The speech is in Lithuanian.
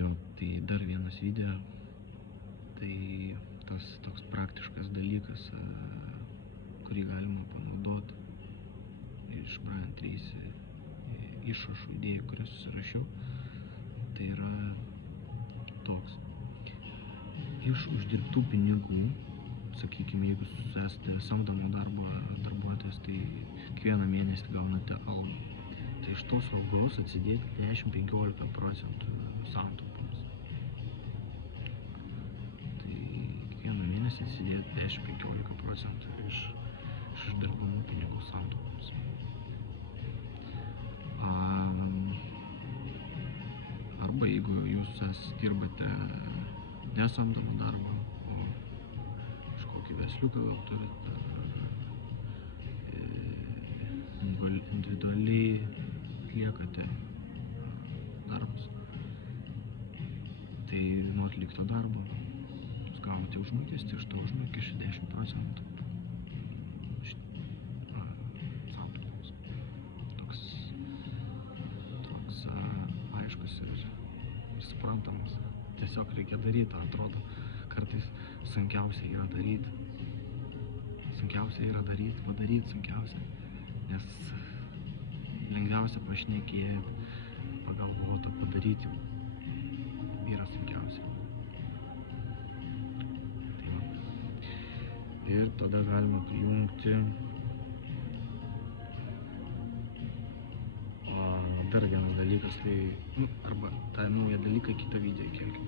Jo, tai dar vienas video, tai tas toks praktiškas dalykas, kurį galima panaudoti iš Brian Tracy išrašų idėjų, kurias susirašiau, tai yra toks. Iš uždirbtų pinigų, sakykime, jeigu esate samdomo darbo darbuotojas, tai kiekvieną mėnesį gaunate algą. Tai iš tos algos atsidėti 10-15% santaupams. Tai kiekvieną mėnesį atsidėti 10-15% iš uždirbamų pinigų santaupams. Arba jeigu jūs dirbate nesamdomą darbą, o kažkokį versliuką gal turite, individualiai atliekate darbus, tai nuo atlikto darbo jūs gaunate užmokestį, iš to užmokesčio 10% santaupams. Toks aiškus ir suprantamas. Tiesiog reikia daryti, atrodo, kartais sunkiausia yra daryti. Padaryti sunkiausia. Nes lengviausia pašnekėti, pagalvoti, padaryti yra sunkiausia. Tai va. Ir tada galima prijungti dar vienas dalykas, tai arba tą naują dalyką kitą video įkelkim.